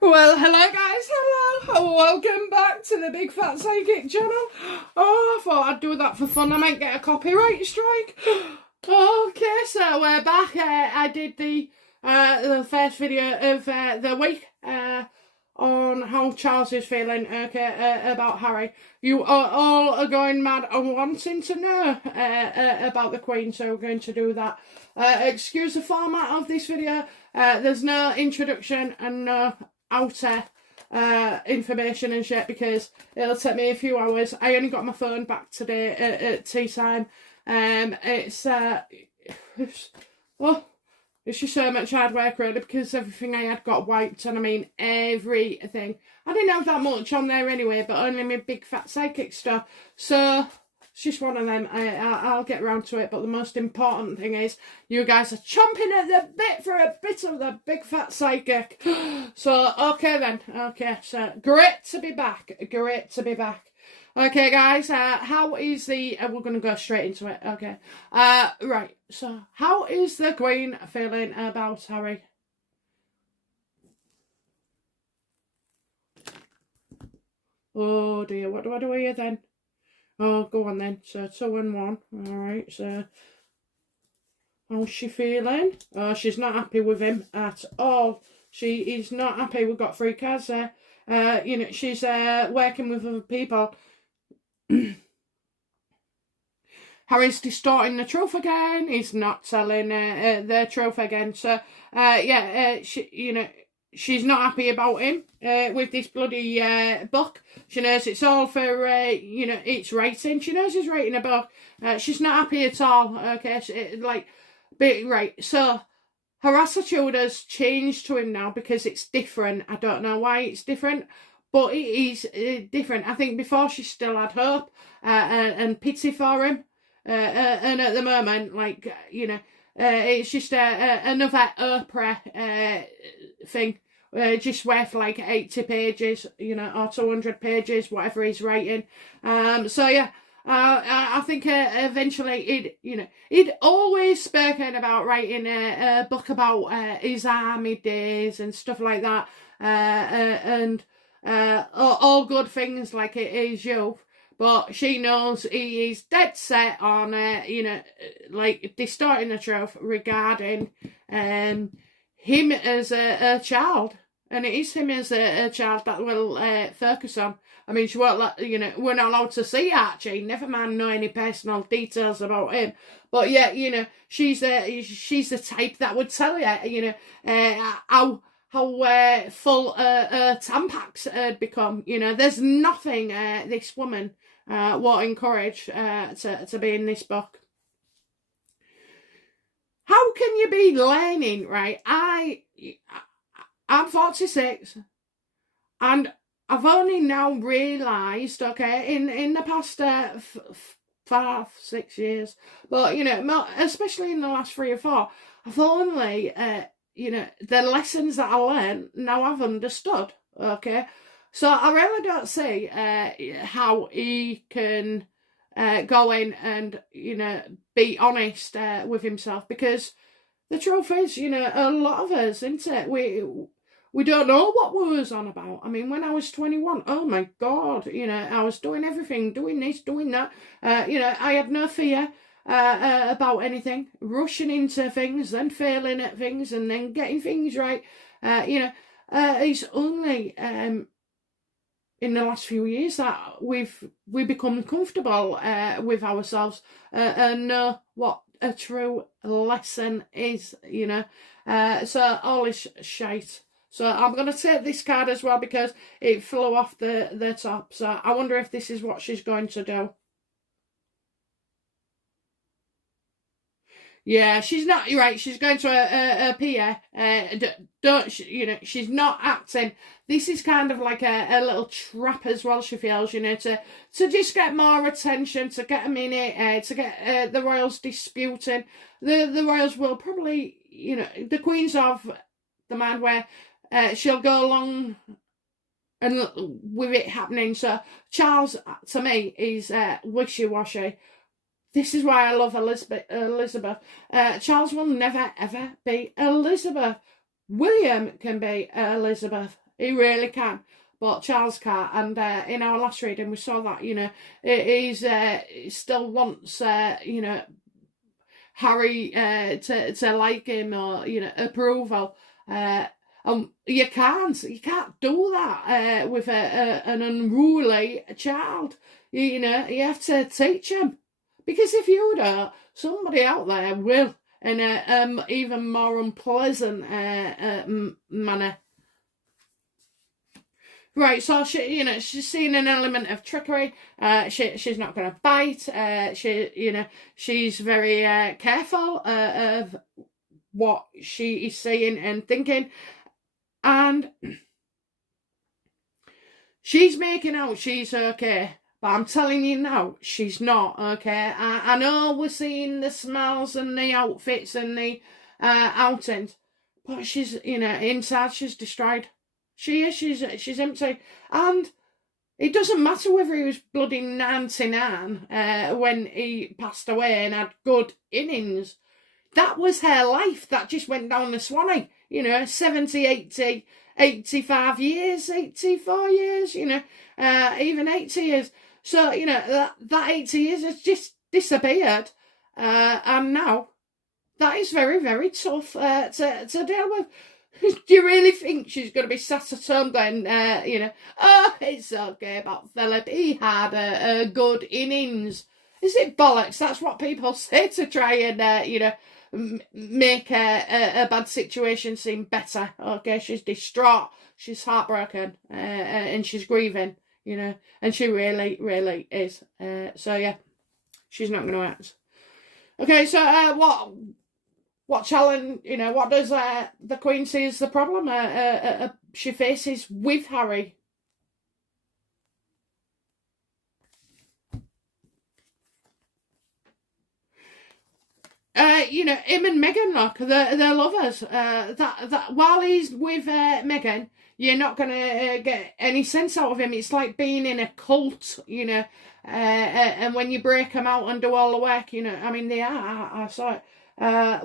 Well, hello guys, hello, welcome back to the Big Fat Psychic channel. Oh, I thought I'd do that for fun. I might get a copyright strike. Okay, so we're back. I did the first video of the week on how Charles is feeling, about Harry. You are all going mad and wanting to know about the Queen, so we're going to do that. Excuse the format of this video. There's no introduction and no outer information and shit because it'll take me a few hours. I only got my phone back today at tea time. It's just so much hard work really because everything I had got wiped, and I mean everything. I didn't have that much on there anyway, but only my Big Fat Psychic stuff. So it's just one of them. I'll get around to it, but the most important thing is you guys are chomping at the bit for a bit of the Big Fat Psychic. So, okay then. Okay, so great to be back. Great to be back. Okay, guys, how is the... we're going to go straight into it. Okay. Right, so how is the Queen feeling about Harry? Oh, dear. What do I do here then? Oh, go on then. So 2 and 1. Alright, so how's she feeling? Oh, she's not happy with him at all. She is not happy. We've got 3 cards there. She's working with other people. Harry's distorting the truth again. He's not telling the truth again. So, she's not happy about him with this bloody book. She knows it's all for, it's writing. She knows he's writing a book. She's not happy at all, okay? Right, so her attitude has changed to him now because it's different. I don't know why it's different, but it is different. I think before she still had hope and pity for him. And at the moment, it's just another Oprah thing. Just worth like 80 pages, or 200 pages, whatever he's writing. I think eventually he'd always spoken about writing a book about his army days and stuff like that, and all good things like it is youth. But she knows he is dead set on, distorting the truth regarding him as a child. And it is him as a child that will focus on. I mean, she won't we're not allowed to see Archie, never mind know any personal details about him. But yeah, she's the type that would tell you, how full Tampax had become. There's nothing this woman won't encourage to be in this book. How can you be learning, right? I'm 46, and I've only now realised, okay, in the past 5-6 years, but, especially in the last 3 or 4, I've only, the lessons that I learned, now I've understood, okay? So I really don't see how he can go in and, be honest with himself, because the truth is, a lot of us, isn't it? We don't know what we was on about. I mean, when I was 21, oh my God, I was doing everything, doing this, doing that. I had no fear about anything, rushing into things, then failing at things, and then getting things right. It's only in the last few years that we've become comfortable with ourselves and know what a true lesson is, so all is shite. So I'm going to take this card as well because it flew off the top. So I wonder if this is what she's going to do. Yeah, she's not, you're right, she's going to a PA. She's not acting. This is kind of like a little trap as well, she feels, to just get more attention, to get a minute, to get the royals disputing. The royals will probably, the Queen's of the mind where she'll go along and with it happening. So Charles, to me, is wishy-washy. This is why I love Elizabeth. Charles will never, ever be Elizabeth. William can be Elizabeth. He really can. But Charles can't. And in our last reading, we saw that, he still wants, Harry to like him or, approval. You can't do that with an unruly child. You have to teach him. Because if you don't, somebody out there will, in a even more unpleasant manner. Right, so she's seen an element of trickery. She's not going to bite. She's very careful of what she is saying and thinking, and she's making out she's okay. But I'm telling you now, she's not okay. I know we're seeing the smiles and the outfits and the outings, but she's, inside she's destroyed. She is. She's empty, and it doesn't matter whether he was bloody 99 when he passed away and had good innings. That was her life. That just went down the swanny. 70, 80, 85 years, 84 years. Even 80 years. So that 80 years has just disappeared, and now that is very, very tough to deal with. Do you really think she's going to be sat at home going, oh, it's okay about Philip, he had a good innings? Is it bollocks? That's what people say to try and, make a bad situation seem better. Okay, she's distraught, she's heartbroken, and she's grieving, and she really, really is. So, yeah, she's not going to act. Okay, so what challenge, what does the Queen see as the problem she faces with Harry? Him and Meghan, look, they're lovers. That while he's with Meghan, you're not going to get any sense out of him. It's like being in a cult, and when you break them out and do all the work, they are, I saw it.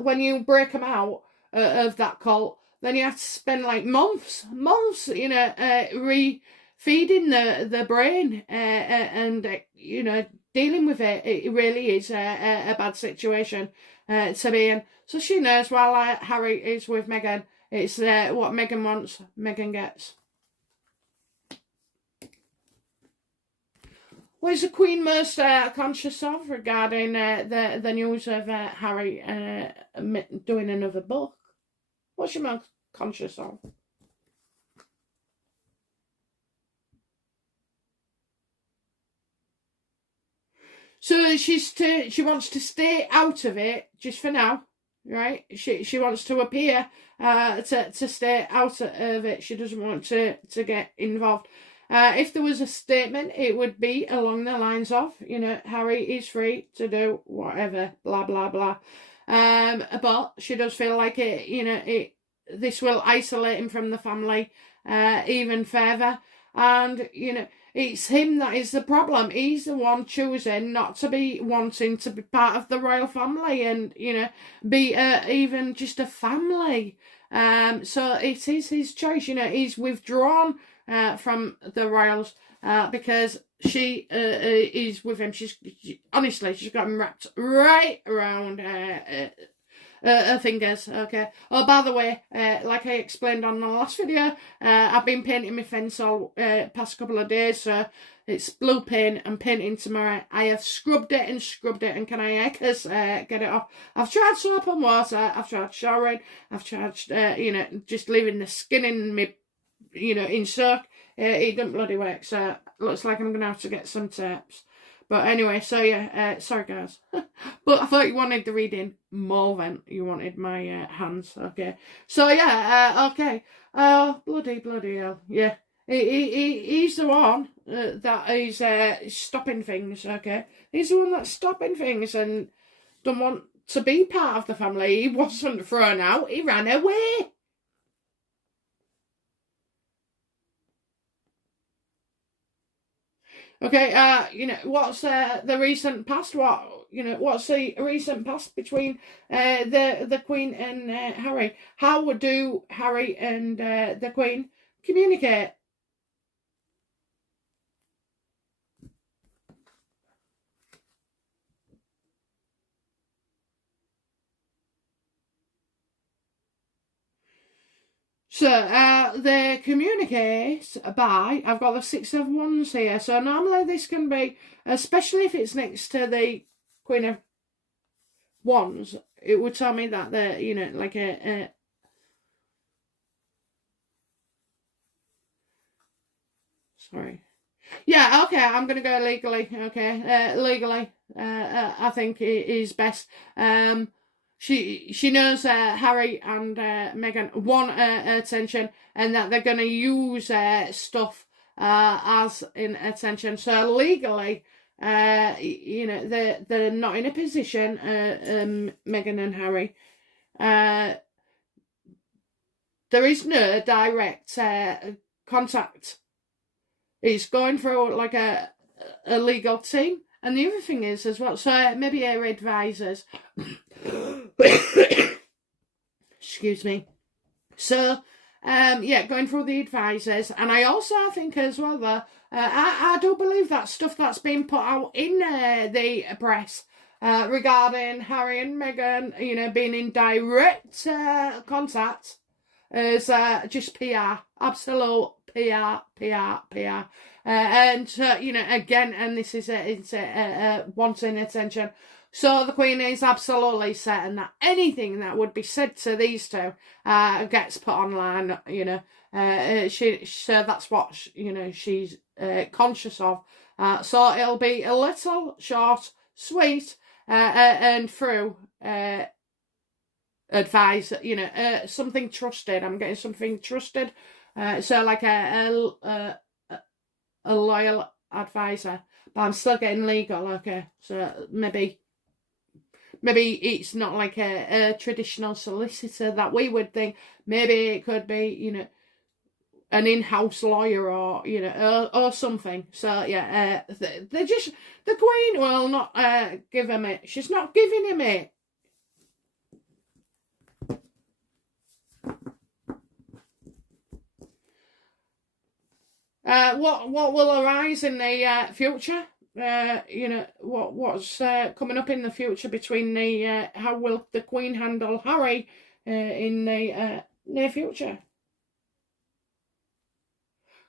When you break them out of that cult, then you have to spend like months, refeeding the brain and dealing with it. It really is a bad situation to be in. So she knows while Harry is with Meghan, it's what Meghan wants, Meghan gets. What is the Queen most conscious of regarding the news of Harry doing another book? What's she most conscious of? So she wants to stay out of it just for now, right? She wants to appear to stay out of it. She doesn't want to get involved. If there was a statement, it would be along the lines of, Harry is free to do whatever, blah, blah, blah. But she does feel like this will isolate him from the family even further. And, it's him that is the problem. He's the one choosing not to be wanting to be part of the royal family and, be even just a family. So it is his choice. He's withdrawn from the royals because she is with him. She's got him wrapped right around her fingers. Okay. Oh, by the way, like I explained on the last video, I've been painting my fence all past couple of days, so it's blue paint. I'm painting tomorrow. I have scrubbed it, and can I get it off? I've tried soap and water. I've tried showering. I've tried just leaving the skin in me, in soak. It doesn't bloody work, so looks like I'm going to have to get some tapes. But anyway, so yeah, sorry guys. But I thought you wanted the reading more than you wanted my hands, okay. So yeah, okay. Bloody hell, yeah. He's the one that is stopping things, okay. He's the one that's stopping things and don't want to be part of the family. He wasn't thrown out, he ran away. Okay, what's the recent past? What's the recent past between the Queen and Harry? How do Harry and the Queen Communicate. So, they communicate by, I've got the 6 of Wands here, so normally this can be, especially if it's next to the Queen of Wands, it would tell me that they're, you know, like sorry. Yeah, okay, I'm going to go legally, okay, legally, I think it is best. She knows Harry and Meghan want attention, and that they're going to use stuff as in attention. So legally, you know, they're not in a position, Meghan and Harry. There is no direct contact. It's going through like a legal team. And the other thing is as well, so maybe her advisors. Excuse me. So, yeah, going through the advisors. And I also think as well that I do believe that stuff that's been put out in the press regarding Harry and Meghan, you know, being in direct contact is just PR. Absolute PR. And, you know, again, and this is wanting attention. So the Queen is absolutely certain that anything that would be said to these two gets put online, you know. So that's what, you know, she's conscious of. So it'll be a little short, sweet, and through advice, you know, something trusted. I'm getting something trusted. So like a loyal advisor, but I'm still getting legal. Okay, so maybe it's not like a traditional solicitor that we would think. Maybe it could be, you know, an in-house lawyer or, you know, or something. So yeah, they just, the Queen will not give him it. She's not giving him it. What will arise in the future? You know, what's coming up in the future between the how will the Queen handle Harry in the near future?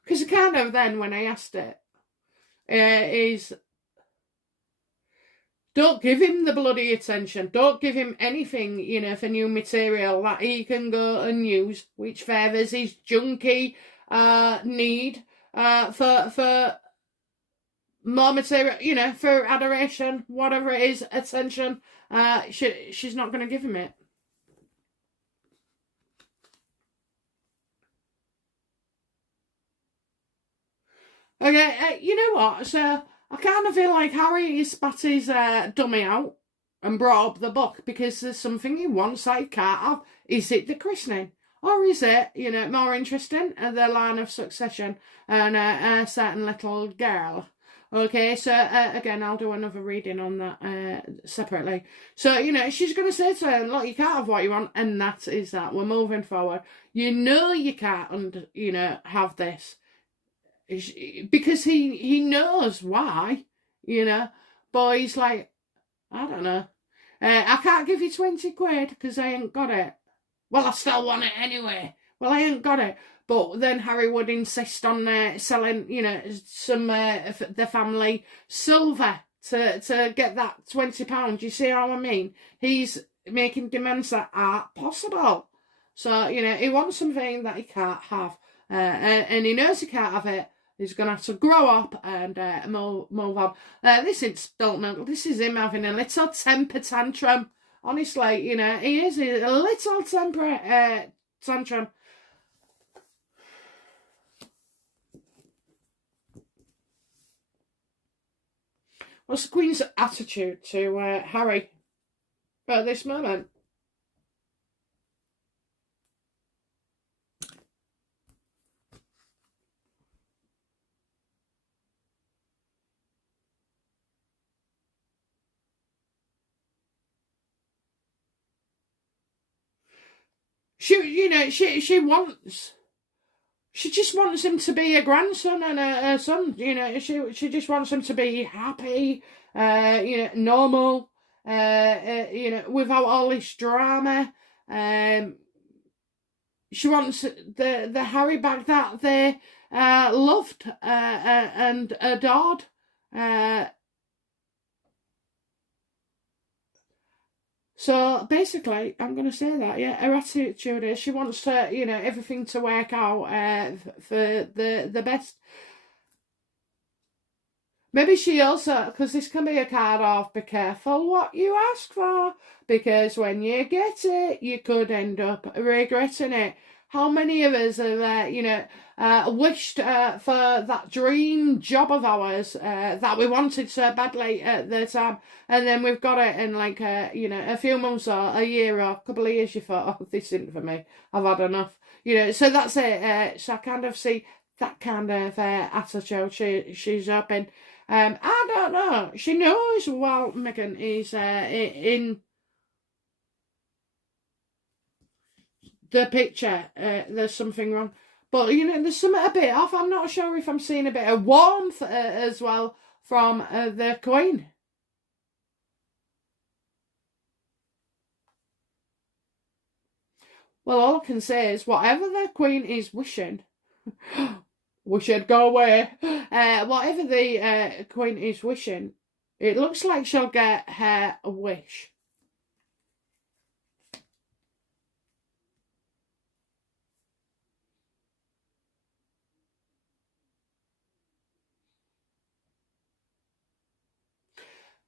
Because kind of then when I asked it is, don't give him the bloody attention. Don't give him anything, you know, for new material that he can go and use, which furthers his junky need for more material, you know, for adoration, whatever it is, attention. She's not going to give him it. Okay, you know what? So I kind of feel like Harry is spat his dummy out and brought up the book because there's something he wants that he can't have. Is it the christening? Or is it, you know, more interesting, the line of succession and a certain little girl? Okay, so again, I'll do another reading on that separately. So, you know, she's going to say to him, look, you can't have what you want, and that is that. We're moving forward. You know you can't, you know, have this. Because he knows why, you know, but he's like, I don't know. I can't give you 20 quid because I ain't got it. Well, I still want it anyway. Well, I ain't got it. But then Harry would insist on selling, you know, some the family silver to get that £20. You see how I mean? He's making demands that aren't possible. So, you know, he wants something that he can't have. And he knows he can't have it. He's going to have to grow up and move on. This ain't spilt milk. This is him having a little temper tantrum. Honestly, you know, he is a little temper tantrum. What's the Queen's attitude to Harry at this moment? She wants she just wants him to be a grandson and a son. You know, she just wants him to be happy, you know, normal, you know, without all this drama. She wants the Harry back that they loved and adored. So basically, I'm going to say that, yeah, her attitude is she wants to, you know, everything to work out for the best. Maybe she also, because this can be a card of be careful what you ask for, because when you get it, you could end up regretting it. How many of us have, you know, wished for that dream job of ours that we wanted so badly at the time, and then we've got it in like, you know, a few months or a year or a couple of years, you thought, oh, this isn't for me, I've had enough. You know, so that's it. So I kind of see that kind of attitude she's up in. I don't know. She knows while Meghan is in the picture, there's something wrong. But, you know, there's something a bit off. I'm not sure if I'm seeing a bit of warmth as well from the Queen. Well, all I can say is whatever the Queen is wishing, we should go away. Whatever the Queen is wishing, it looks like she'll get her wish.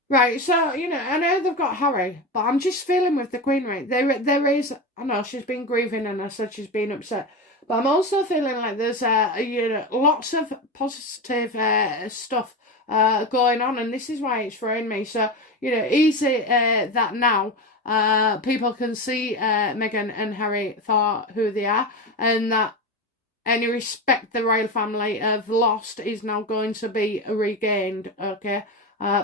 Right, so, you know, I know they've got Harry, but I'm just feeling with the Queen, right? There is, I know she's been grieving and I said she's been upset, but I'm also feeling like there's, you know, lots of positive stuff going on, and this is why it's throwing me. So, you know, easy that now people can see Meghan and Harry for who they are, and that any respect the royal family have lost is now going to be regained, okay?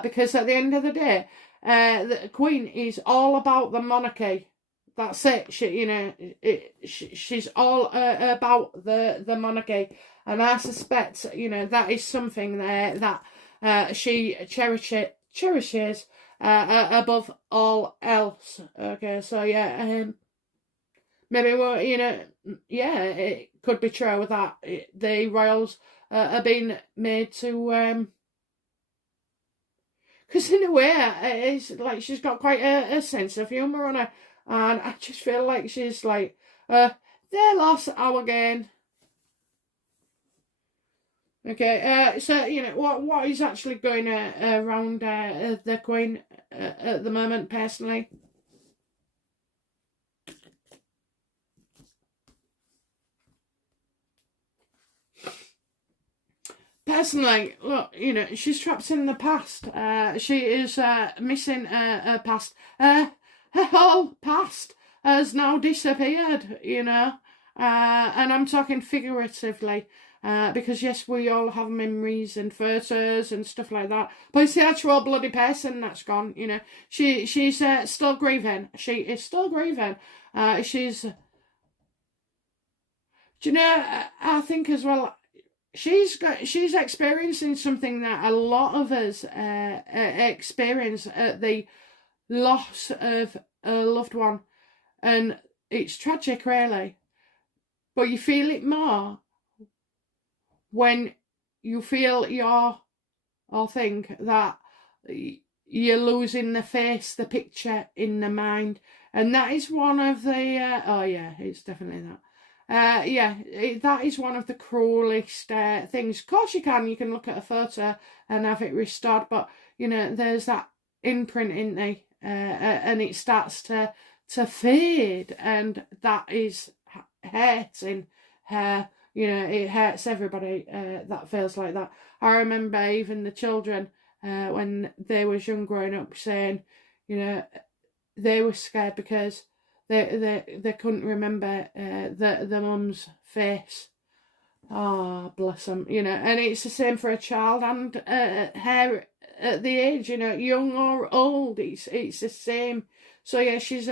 Because at the end of the day, the Queen is all about the monarchy. That's it. She, you know, she's all about the monarchy, and I suspect, you know, that is something there that she cherishes above all else. Okay, so yeah, maybe you know, yeah, it could be true that the royals are being made to. Because in a way, it's like she's got quite a sense of humour on her. And I just feel like she's like, they lost our game. Okay, so, you know, what is actually going around the Queen at the moment, personally? Personally, look, you know, she's trapped in the past. She is missing her past. Her whole past has now disappeared, you know. And I'm talking figuratively. Because, yes, we all have memories and photos and stuff like that. But it's the actual bloody person that's gone, you know. She's still grieving. She is still grieving. She's... Do you know, I think as well... She's experiencing something that a lot of us experience at the loss of a loved one, and it's tragic, really. But you feel it more when you feel or think that you're losing the face, the picture in the mind, and that is one of the. Oh yeah, it's definitely that. Yeah, that is one of the cruelest things. Of course you can look at a photo and have it restored, but, you know, there's that imprint in there, and it starts to fade, and that is hurting her. You know, it hurts everybody that feels like that. I remember even the children, when they was young growing up, saying, you know, they were scared because they couldn't remember the mum's face. Oh, bless them, you know. And it's the same for a child and her at the age, you know, young or old. It's the same. So yeah, she's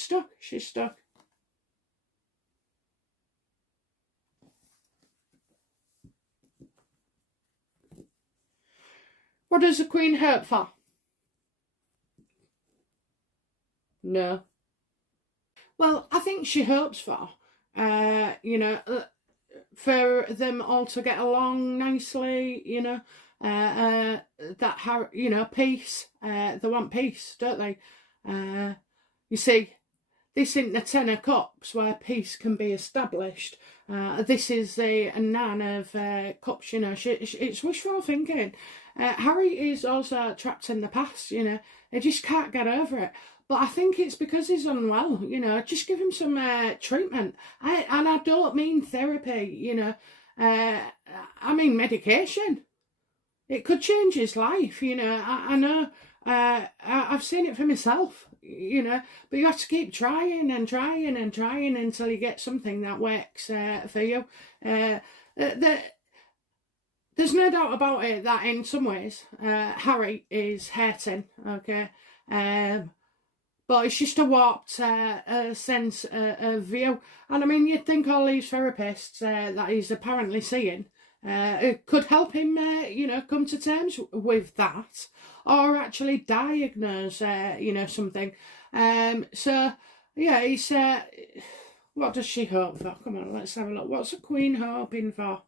stuck. She's stuck. What does the Queen hope for? No. Well, I think she hopes for, for them all to get along nicely, that, peace. They want peace, don't they? You see, this isn't the Ten of Cups where peace can be established. This is the Nine of Cups, it's wishful thinking. Harry is also trapped in the past, he just can't get over it. But I think it's because he's unwell, just give him some treatment. And I don't mean therapy, I mean medication. It could change his life, I know. I've seen it for myself, but you have to keep trying and trying and trying until you get something that works for you. There's no doubt about it that in some ways Harry is hurting, okay? But it's just a warped sense of view. And I mean, you'd think all these therapists that he's apparently seeing could help him, come to terms with that, or actually diagnose, something. So, yeah, he's. What does she hope for? Come on, let's have a look. What's the Queen hoping for?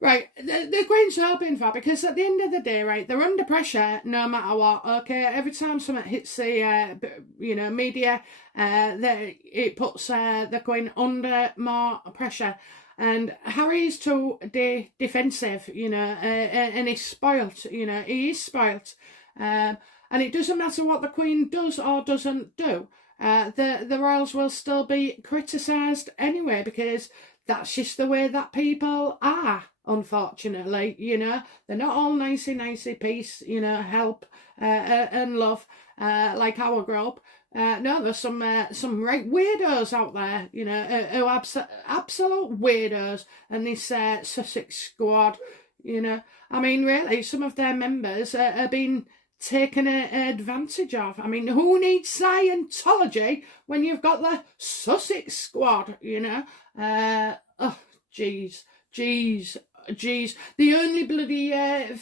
Right, the Queen's hoping for, because at the end of the day, right, they're under pressure no matter what, okay? Every time something hits the, media, it puts the Queen under more pressure. And Harry's too defensive, and he's spoilt, he is spoilt. And it doesn't matter what the Queen does or doesn't do. The royals will still be criticised anyway, because that's just the way that people are. Unfortunately, they're not all nicey peace, help and love like our group. No, there's some right weirdos out there, who are absolute weirdos, and this Sussex squad, I mean, really, some of their members are being taken advantage of. I mean, who needs Scientology when you've got the Sussex squad, oh, jeez. The only bloody not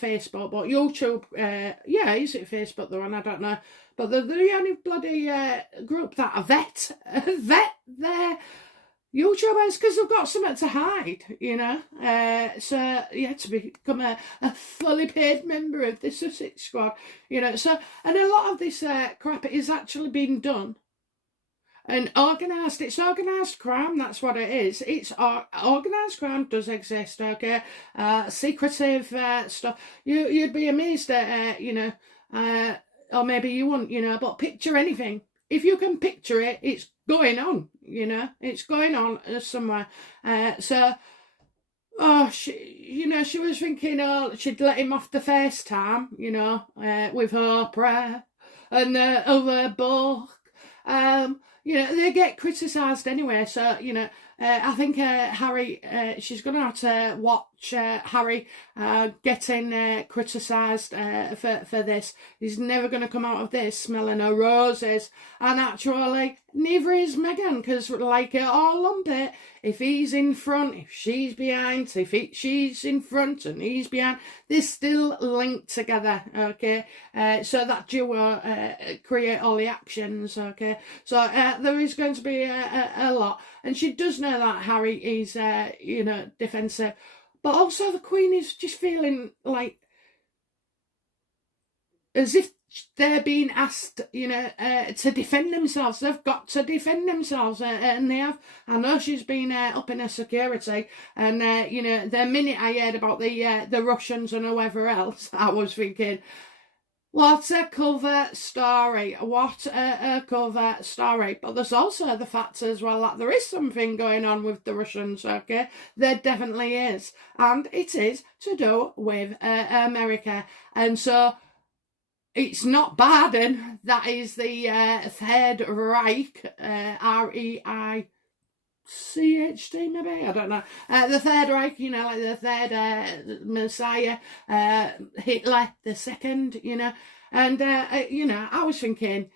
Facebook, but YouTube. Is it Facebook? The one, I don't know. But the only bloody group that vet their YouTubers, because they've got something to hide, So to become a fully paid member of the Sussex squad, So, and a lot of this crap is actually being done. And it's organised crime, that's what it is. It's organised crime does exist, okay? Secretive stuff. You'd be amazed at, or maybe you wouldn't, but picture anything. If you can picture it, it's going on, it's going on somewhere. She was thinking, she'd let him off the first time, with Oprah and other book. They get criticised anyway, so, I think Harry, she's going to have to watch Harry getting criticised for this. He's never going to come out of this smelling of roses. And actually, neither is Meghan, because like it or lump it, if he's in front, if she's behind, she's in front and he's behind, they're still linked together, okay? So that duo create all the actions, okay? So there is going to be a lot. And she does know that Harry is, defensive. But also the Queen is just feeling like as if they're being asked, to defend themselves. They've got to defend themselves, and they have. I know she's been up in her security, and the minute I heard about the Russians and whoever else, I was thinking, what a cover story. What a cover story. But there's also the fact as well that there is something going on with the Russians, okay? There definitely is. And it is to do with America. And so it's not Biden that is the Third Reich, R-E-I CHD maybe, I don't know. The Third Reich, you know, like the third Messiah, Hitler the second, you know. And, you know, I was thinking,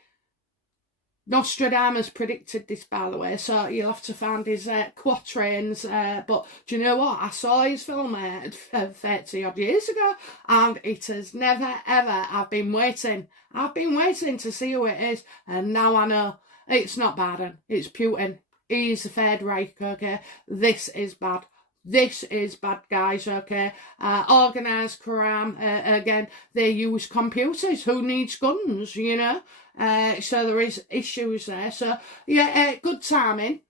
Nostradamus predicted this, by the way, so you'll have to find his quatrains. But do you know what? I saw his film 30 odd years ago, and it has never ever. I've been waiting to see who it is, and now I know it's not Biden, it's Putin. He's the Third Reich, okay? This is bad. This is bad, guys, okay? Organised crime, again, they use computers. Who needs guns, you know? So there is issues there. So, yeah, good timing.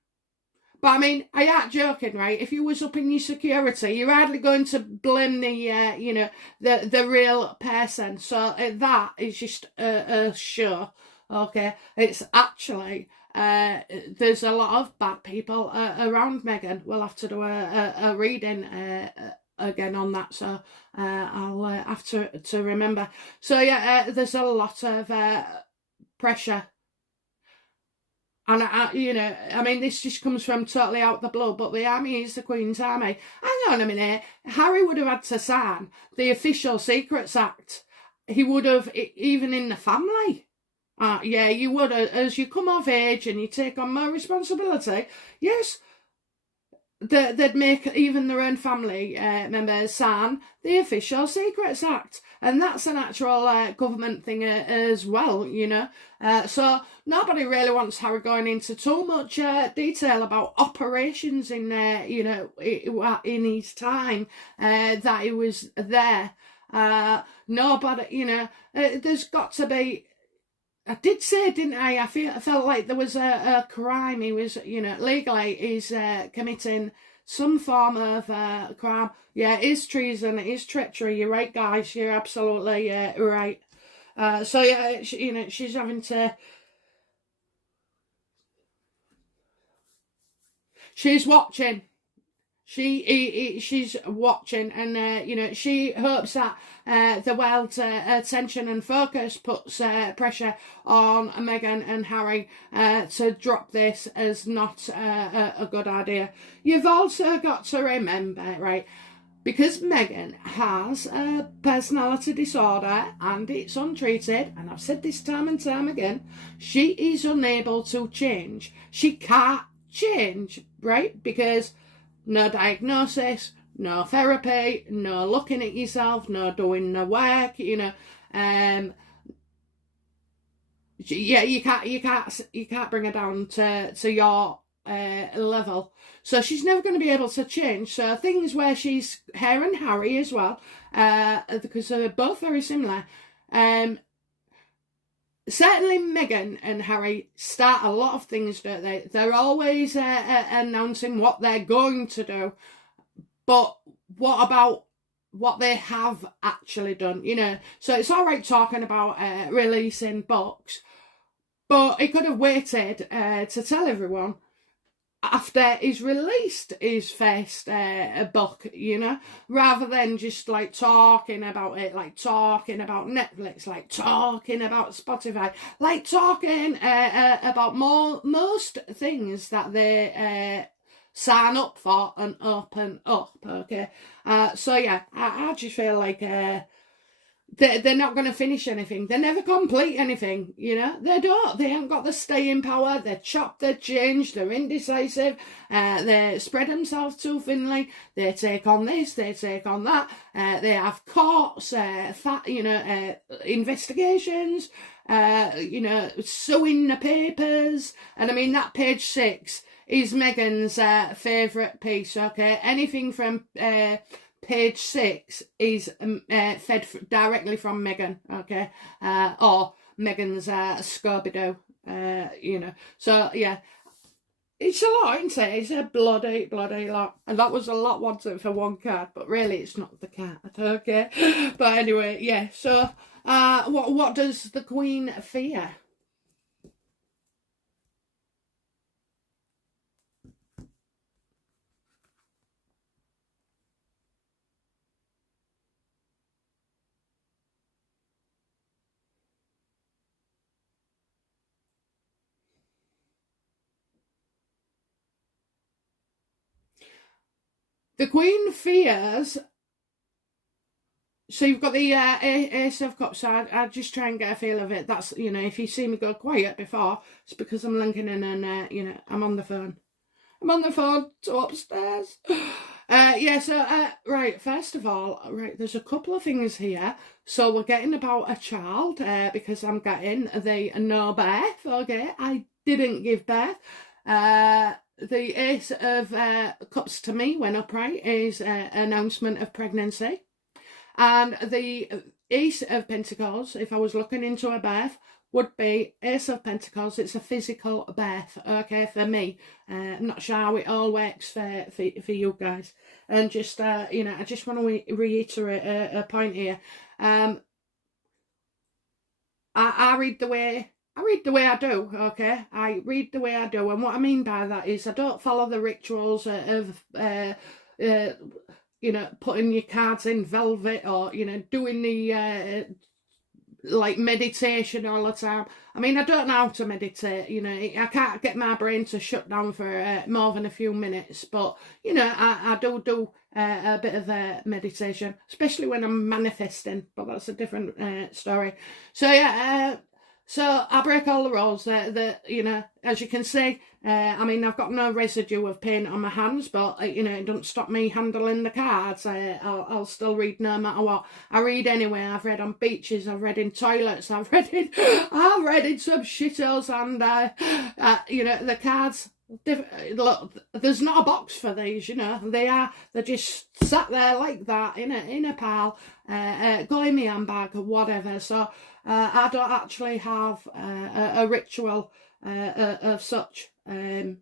But, I mean, I ain't joking, right? If you was up in your security, you're hardly going to blame the, you know, the real person. So that is just a show, okay? It's actually... there's a lot of bad people around Meghan. We'll have to do a reading again on that, so I'll have to remember. So yeah, there's a lot of pressure, and you know, I mean, this just comes from totally out the blue, but the army is the Queen's army. Hang on a minute, Harry would have had to sign the Official Secrets Act. He would have, even in the family. Yeah, you would, as you come of age and you take on more responsibility, yes, they'd make even their own family members sign the Official Secrets Act. And that's an actual government thing as well, you know. So nobody really wants Harry going into too much detail about operations in, you know, in his time that he was there. Nobody, you know, there's got to be... I did say, didn't I? I felt like there was a crime. He was, you know, legally he's committing some form of crime. Yeah, it is treason, it is treachery. You're right, guys. You're absolutely right. So yeah, you know, she's having to. She's watching. She's watching, and you know, she hopes that the world's attention and focus puts pressure on Meghan and Harry to drop this as not a good idea. You've also got to remember, right, because Meghan has a personality disorder and it's untreated, and I've said this time and time again, she is unable to change. She can't change, right? Because no diagnosis, no therapy, no looking at yourself, no doing the work, you know. Yeah, you can't bring her down to your level. So she's never going to be able to change. So things where she's her and Harry as well, because they're both very similar. Certainly Meghan and Harry start a lot of things, don't they? They're always announcing what they're going to do. But what about what they have actually done, you know? So it's all right talking about releasing books, but he could have waited to tell everyone after he's released his first book, you know, rather than just like talking about it, like talking about Netflix, like talking about Spotify, like talking about most things that they sign up for and open up, okay? So yeah, I just feel like they're not going to finish anything. They never complete anything, you know. They don't. They haven't got the staying power. They're chopped, they're changed, they're indecisive. They spread themselves too thinly. They take on this, they take on that. They have courts, investigations, you know, suing the papers. And I mean, that page 6 is Meghan's favourite piece, okay? Anything from... page 6 is fed directly from Meghan, okay? Or Meghan's Scooby-Doo, you know. So, yeah. It's a lot, isn't it? It's a bloody lot. And that was a lot wanted for one card, but really it's not the card, okay? But anyway, yeah. So, what does the Queen fear? The Queen fears. So you've got the Ace of Cups. I just try and get a feel of it. That's, you know, if you see me go quiet before, it's because I'm linking in and, you know, I'm on the phone. I'm on the phone to upstairs. Right, first of all, right, there's a couple of things here. So we're getting about a child, because I'm getting the no birth, okay? I didn't give birth. The Ace of Cups to me, when upright, is announcement of pregnancy. And the Ace of Pentacles, if I was looking into a birth, would be Ace of Pentacles. It's a physical birth, okay, for me. I'm not sure how it all works for you guys. And just, you know, I just want to reiterate a point here. I read the way I do, okay? I read the way I do. And what I mean by that is I don't follow the rituals of you know, putting your cards in velvet or, you know, doing the like meditation all the time. I mean, I don't know how to meditate, you know, I can't get my brain to shut down for more than a few minutes, but, you know, I do a bit of meditation, especially when I'm manifesting, but that's a different story. So, yeah, so I break all the rules that, you know, as you can see, I mean, I've got no residue of paint on my hands, but, you know, it doesn't stop me handling the cards. I'll still read no matter what. I read anyway. I've read on beaches, I've read in toilets, I've read in some shitholes, and, you know, the cards, look, there's not a box for these, you know. They're just sat there like that in a pile, go in my handbag or whatever. So I don't actually have a ritual of such. No,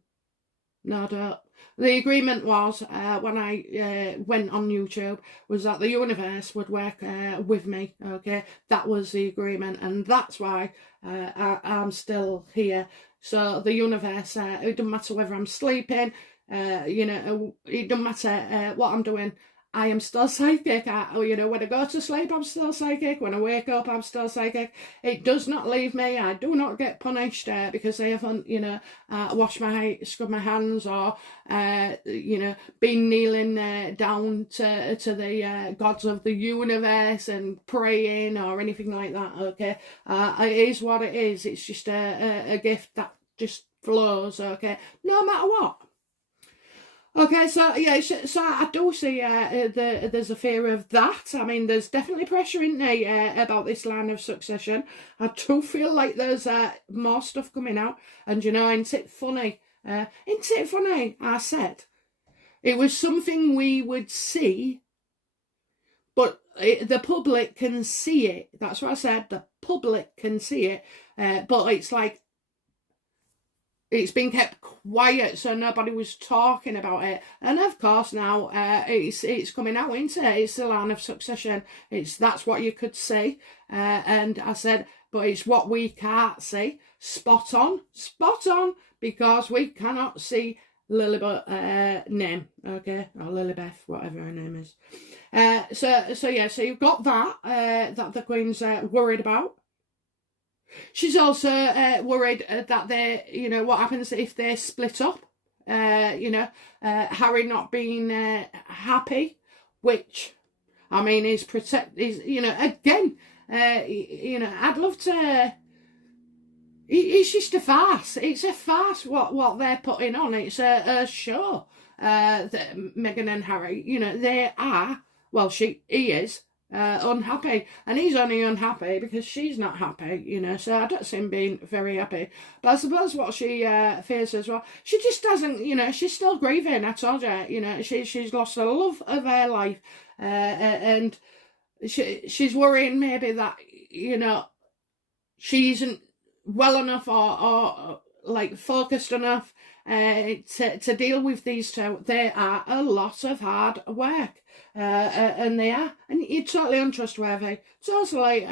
I don't. The agreement was, when I went on YouTube, was that the universe would work with me, okay? That was the agreement, and that's why I'm still here. So the universe, it doesn't matter whether I'm sleeping, you know, it doesn't matter what I'm doing. I am still psychic. You know, when I go to sleep, I'm still psychic. When I wake up, I'm still psychic. It does not leave me. I do not get punished because I haven't, you know, scrubbed my hands, or, you know, been kneeling down to the gods of the universe and praying or anything like that, okay? It is what it is. It's just a gift that just flows, okay? No matter what. Okay, so yeah, so I do see there's a fear of that. I mean, there's definitely pressure in there about this line of succession. I do feel like there's more stuff coming out, and you know, isn't it funny? I said it was something we would see, but the public can see it. That's what I said. The public can see it, but it's like, it's been kept quiet, so nobody was talking about it. And of course now it's coming out, isn't it? It's the line of succession. That's what you could see. And I said, but it's what we can't see. Spot on, because we cannot see Lilibet name, okay, or Lilibeth, whatever her name is. So you've got that that the Queen's worried about. She's also worried that they, you know, what happens if they split up? You know, Harry not being happy, which, I mean, is you know, again, you know, I'd love to. It's just a farce. It's a farce what they're putting on. It's a show. That Meghan and Harry, you know, they are. Well, he is. Unhappy, and he's only unhappy because she's not happy, you know, so I don't see him being very happy. But I suppose what she fears as well, she just doesn't, you know, she's still grieving. I told you, you know, she's lost the love of her life, and she's worrying maybe that, you know, she isn't well enough or like focused enough to deal with these two. They are a lot of hard work. And they are, and you're totally untrustworthy, totally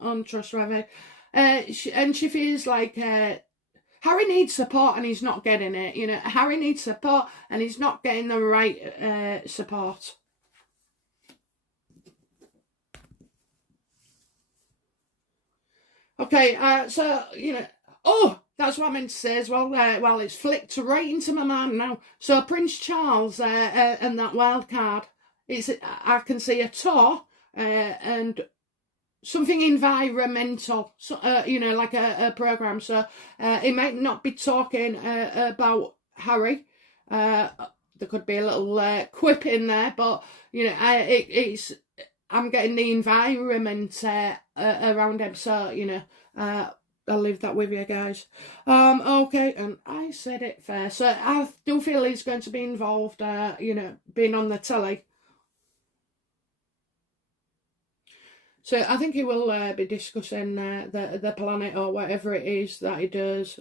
untrustworthy. And she feels like Harry needs support and he's not getting it. You know, Harry needs support and he's not getting the right support. Okay, so, you know, oh, That's what I meant to say as well. Well, it's flicked right into my mind now. So Prince Charles and that wild card. I can see a tour and something environmental, so, like a program. So he might not be talking about Harry. There could be a little quip in there, but it's. I'm getting the environment around him. So I'll leave that with you guys. Okay, and I said it fair. So I do feel he's going to be involved, being on the telly. So I think he will be discussing the planet or whatever it is that he does.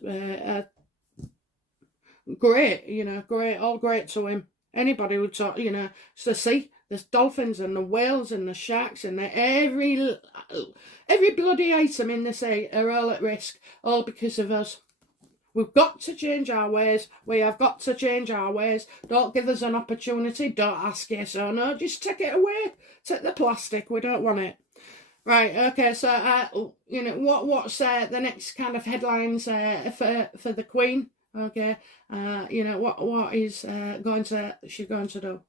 Great, great, all great to him. Anybody would talk, it's the sea. There's dolphins and the whales and the sharks and every bloody item in the sea are all at risk, all because of us. We've got to change our ways. We have got to change our ways. Don't give us an opportunity. Don't ask yes or no. Just take it away. Take the plastic. We don't want it. Right, okay, so, what's the next kind of headlines for the Queen? Okay, what is she going to do?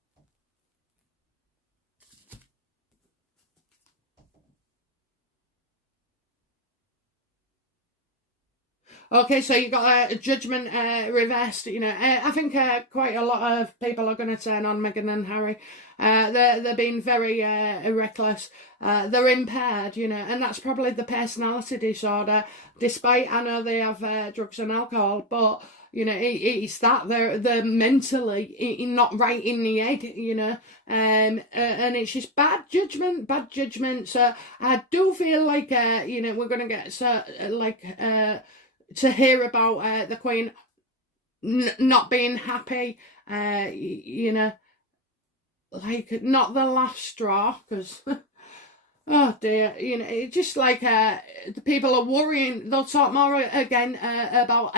Okay, so you got a judgment reversed. I think quite a lot of people are going to turn on Meghan and Harry. They're being very reckless. They're impaired, and that's probably the personality disorder. Despite I know they have drugs and alcohol, but it's that they're mentally not right in the head, and it's just bad judgment. So I do feel like we're going to get to hear about the Queen not being happy, not the last straw, because oh dear, it's just like the people are worrying. They'll talk more again about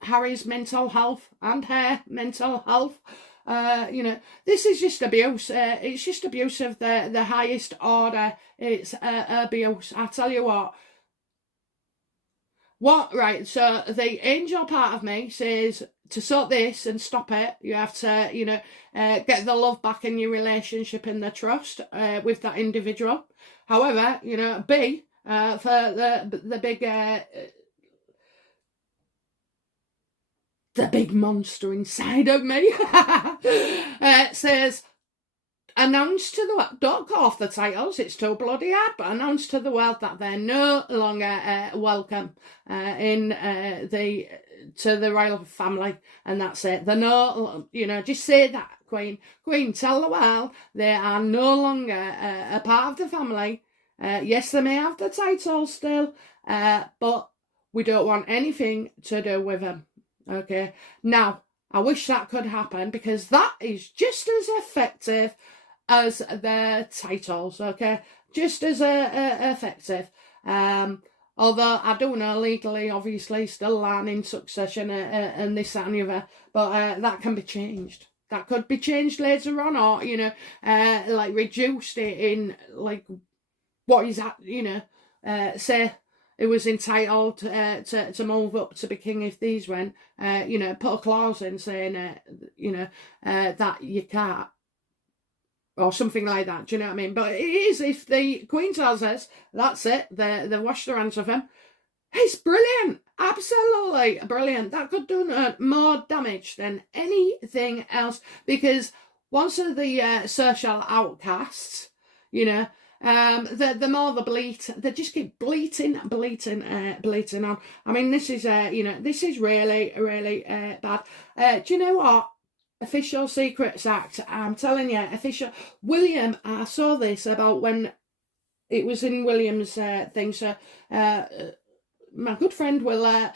Harry's mental health and her mental health. This is just abuse. It's just abuse of the highest order. It's abuse. I tell you what. What? Right, so the angel part of me says to sort this and stop it, you have to, get the love back in your relationship and the trust with that individual. However, B, for the big monster inside of me says, announce to the world, don't go off the titles, it's too bloody hard, but announce to the world that they're no longer welcome to the royal family, and that's it. They're no, just say that, Queen, tell the world they are no longer a part of the family. Yes, they may have the title still, but we don't want anything to do with them. Okay, now I wish that could happen, because that is just as effective as their titles, okay? Just as effective. Although I do know legally, obviously, still learning succession and this, that and the other, but that can be changed. That could be changed later on, or, reduced it in, what is that, say it was entitled to move up to be king if these went, put a clause in saying, that you can't, or something like that, do you know what I mean? But it is, if the Queen tells us, that's it, they've washed their hands of him, it's brilliant, absolutely brilliant. That could do more damage than anything else, because once of the social outcasts, the more they bleat, they just keep bleating on. I mean, this is, this is really, really bad. Do you know what? Official Secrets Act, I'm telling you, William, I saw this about when it was in William's thing, so my good friend will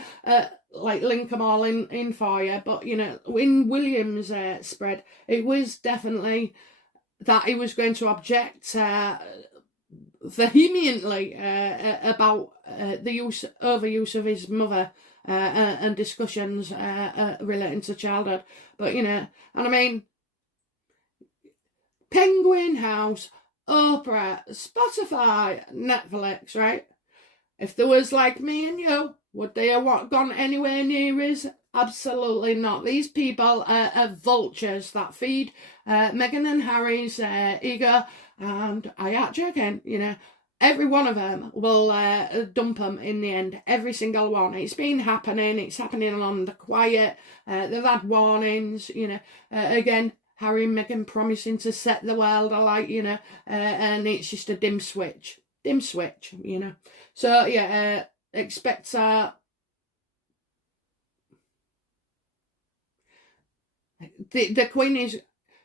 link them all in for you, but in William's spread, it was definitely that he was going to object vehemently about the overuse of his mother and discussions relating to childhood. But, and I mean, Penguin House, Oprah, Spotify, Netflix, right? If there was like me and you, would they have gone anywhere near us? Absolutely not. These people are vultures that feed Meghan and Harry's ego, and I ain't joking, you know. Every one of them will dump them in the end. Every single one. It's been happening. It's happening on the quiet. They've had warnings, you know. Again, Harry and Meghan promising to set the world alight, you know. And it's just a dim switch. Dim switch, you know. So, yeah, expect the Queen is...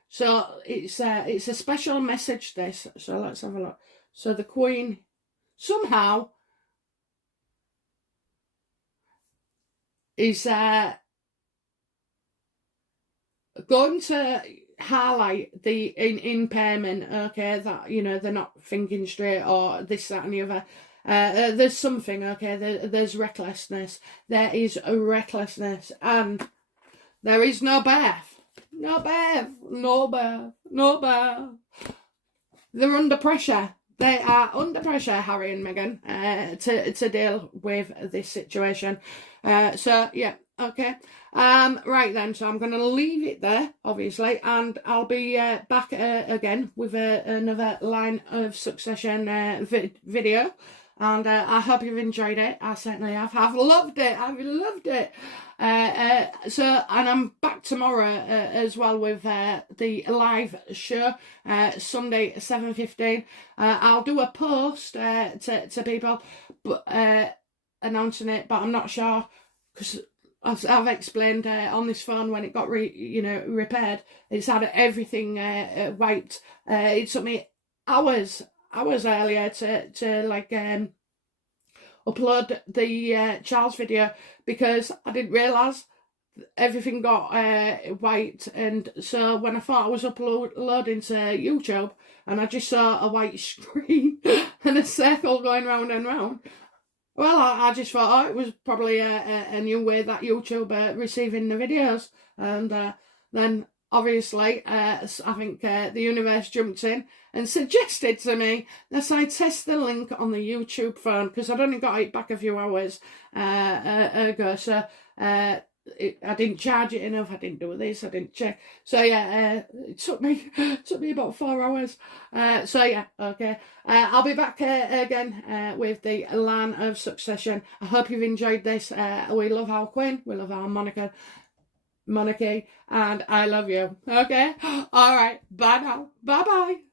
So, it's a special message, this. So, let's have a look. So, the Queen somehow is going to highlight the impairment, okay, that, you know, they're not thinking straight or this, that and the other. There's something, okay, there's recklessness. There is a recklessness, and there is no Beth. No Beth. No Beth. No Beth. They're under pressure. They are under pressure, Harry and Meghan, to deal with this situation. So, yeah, okay. Right then, so I'm going to leave it there, obviously, and I'll be back again with another Line of Succession video. And I hope you've enjoyed it. I certainly have. I've loved it. I've loved it. So, and I'm back tomorrow as well with the live show, Sunday 7:15. I'll do a post to people, but announcing it, but I'm not sure because I've explained on this phone when it got repaired. It's had everything wiped. It took me hours earlier to like upload the Charles video because I didn't realise everything got white, and so when I thought I was uploading to YouTube and I just saw a white screen and a circle going round and round, well, I just thought, it was probably a new way that YouTube receiving the videos, and then obviously I think the universe jumped in and suggested to me that I test the link on the YouTube phone because I'd only got it back a few hours ago, so I didn't charge it enough, I didn't do this, I didn't check. So yeah, it took me about 4 hours. So yeah, okay. I'll be back again with the Line of Succession. I hope you've enjoyed this. We love our Queen, we love our monarchy, and I love you. Okay? Alright, bye now. Bye-bye.